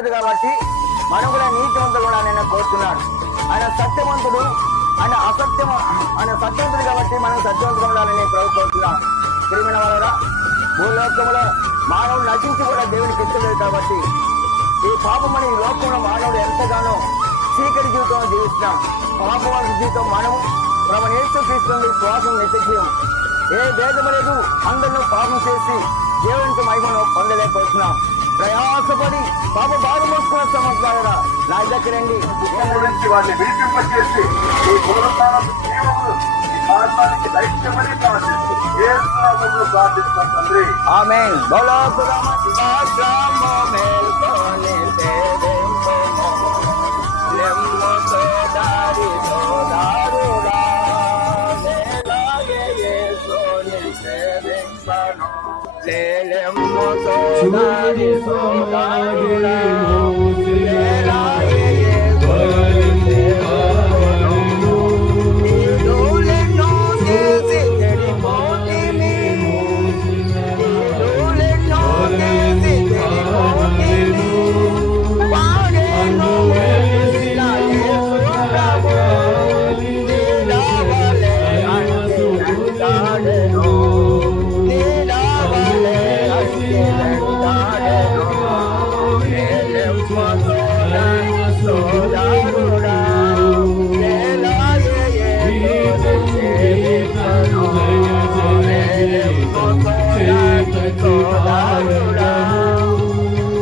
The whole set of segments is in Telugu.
నీతిమంతుడు కాబట్టి మనం కూడా నీతిమంతుడు కూడా ఆయన కోరుతున్నాడు. ఆయన సత్యవంతుడు, ఆయన సత్యవంతుడు కాబట్టి మనం సత్యవంతుడు ఉండాలని ప్రభు కోరుతున్నాడు. ప్రియమైన వాళ్ళరా, భూలోకంలో మానవుడు నశించి కూడా దేవునికి ఇష్టలేదు కాబట్టి ఈ పాపమని ఈ లోకంలో మానవుడు ఎంతగానో చీకటి జీవితం జీవిస్తున్నాం. పాపం జీవితం మనము ప్రభు యేసుక్రీస్తు శ్వాసం నిత్యజీవం. ఏ భేదం లేదు, అందరిలో పాపం చేసి దేవునికి మహిమను పొందలేకపోతున్నాం. ప్రయాసపడి పాప బాధ మోసుకున్న సమస్యగా నా దగ్గర రండి. గురించి వారిని విడిపింపచేసి ఈ పునరుత్థానం జీవములు ఈ మార్గానికి దైత్యమని ప్రార్థిస్తున్నాం తండ్రి. ఆమేన్.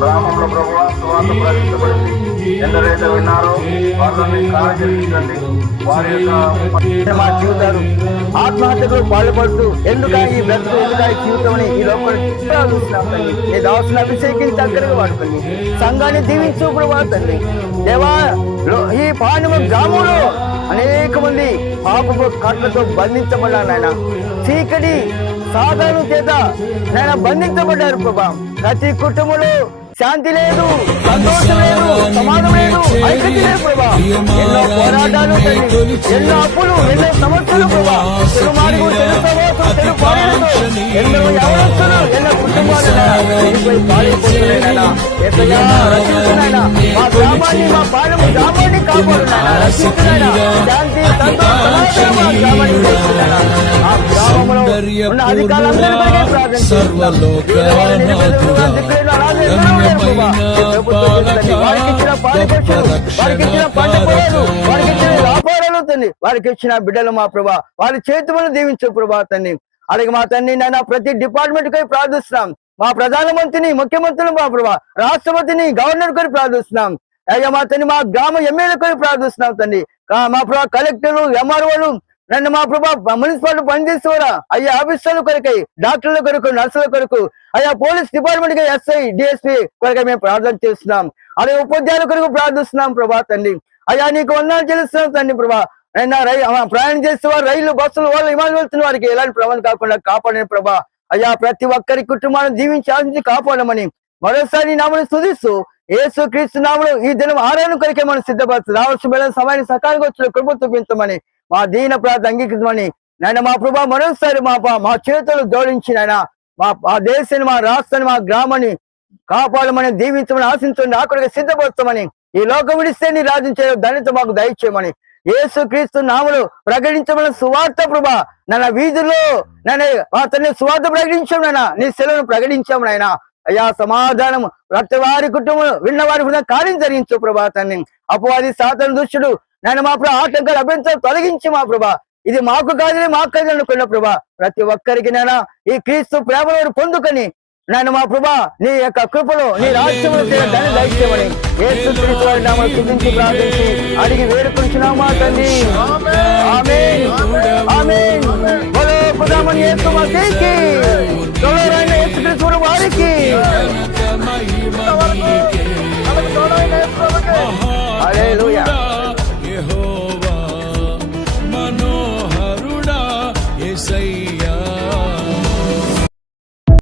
గ్రామంలో ప్రభువా సువార్త ప్రకటించబడింది. ఎందరైతే విన్నారో వారిని కార్యచరించండి. వారి యొక్క మా జీవితాలు ఆత్మహత్యకు పాల్పడుతూ ఎందుక ఈ బ్రతుకు, ఎందుక ఈ జీవితం అని ఈ లోపల నీ దాసుని అభిషేకించి దగ్గరగా వాడుతుంది. సంఘాన్ని దీవించు కూడా వాడుతుంది. దేవా, ఈ పాండవ గ్రామంలో అనేక మంది పాపపు కట్లతో బంధించబడ్డారు నాయన. చీకటి సాధన చేత నాయన బంధించబడ్డారు ప్రభా. ప్రతి కుటుంబంలో శాంతి లేదు, సంతోషం లేదు, సమాధానం లేదు, ఐక్యత లేదు ప్రభా. ఎన్నో పోరాటాలు, ఎన్నో అప్పులు, ఎన్నో సమస్యలు ప్రభా. ఎన్నో యవనస్తులు, ఎన్నో కుటుంబాలు పాడైపోతున్నాయినా. రక్షించున్నాయినా మా గ్రామాన్ని, మా పాలన గ్రామాన్ని కాపాడున్నాయినా. రక్షించున్నాయినా శాంతి, సంతోషం మా గ్రామాన్ని చేస్తున్నాయినా. ఆ గ్రామంలో ఉన్న అధికారులందరికీ ప్రార్థించారు. వారికి ఇచ్చిన బిడ్డలు మా ప్రభా, వారి చేతులను దీవించు ప్రభా తండ్రి. అలాగే మా తండ్రి నాయన ప్రతి డిపార్ట్మెంట్ కై ప్రార్థిస్తున్నాం. మా ప్రధానమంత్రిని, ముఖ్యమంత్రులు మా ప్రభా, రాష్ట్రపతిని, గవర్నర్ కై ప్రార్థిస్తున్నాం. అయ్యా మా తండ్రి మా గ్రామ ఎమ్మెల్యే కై ప్రార్థిస్తున్నాం తండ్రి. మా ప్రభా కలెక్టర్లు, ఎంఆర్ఓలు, నన్ను మా ప్రభా మున్సిపాలిటీ పనిచేసేవారా అయ్యా, ఆఫీసర్ల కొరకై, డాక్టర్ల కొరకు, నర్సుల కొరకు, అయ్యా పోలీస్ డిపార్ట్మెంట్ కి, ఎస్ఐ, డిఎస్పీ కొరకై మేము ప్రార్థన చేస్తున్నాం. అలాగే ఉపాధ్యాయుల కొరకు ప్రార్థిస్తున్నాం ప్రభా తండ్రి. అయ్యా నీకు వందనాలు చెల్లిస్తున్నాం తండ్రి ప్రభా. ప్రయాణం చేసేవారు రైలు, బస్సులు, వాళ్ళు విమానం వెళ్తున్న వారికి ఎలాంటి ప్రమాదం కాకుండా కాపాడని ప్రభా. అయ్యా ప్రతి ఒక్కరి కుటుంబాన్ని దీవించి ఆశించి కాపాడమని మరోసారి నామని స్తుతిస్తూ యేసు క్రీస్తు నామములో ఈ దినం ఆరాధన కొరకే మనం సిద్ధపడుతుంది. రావచ్చు సమయాన్ని సకాలంగా వచ్చిన కృప చూపించమని మా దీన ప్రార్థన అంగీకరించమని నాయన మా ప్రభా మరోసారి మా చేతులు జోడించి నాయన మా దేశాన్ని, మా రాష్ట్రాన్ని, మా గ్రామాన్ని కాపాడమని, దీవించమని, ఆశించమని, అక్కడికి సిద్ధపడతామని, ఈ లోకం విడిస్తే నీ రాజించే ధన్యత మాకు దయచేయమని యేసు క్రీస్తు నామములో ప్రకటించమని సువార్త ప్రభా నన్న వీధుల్లో నన్ను సువార్త ప్రకటించాం నాయన. నీ సెలవును ప్రకటించాము నాయన. అయ్యా సమాధానం ప్రతి వారి కుటుంబం విన్నవారి కార్యం జరిగించు ప్రభా తండ్రి. అపవాది సాతాను దుష్టుడు నాయన మా ప్రభా ఆటంకాలు అభ్యంతరం తొలగించి మా ప్రభా ఇది మాకు కాదు, మాకు కాదు అనుకున్న ప్రభా ప్రతి ఒక్కరికి నాయన ఈ క్రీస్తు ప్రేమను పొందుకొని నాయన మా ప్రభా నీ యొక్క కృపలో, నీ రాజ్యంలో దాన్ని దయచేయమని యేసు క్రీస్తు వారి నామములో స్తుతించి ప్రార్థించి అడిగి వేడుకుంటున్నాము మా తండ్రి.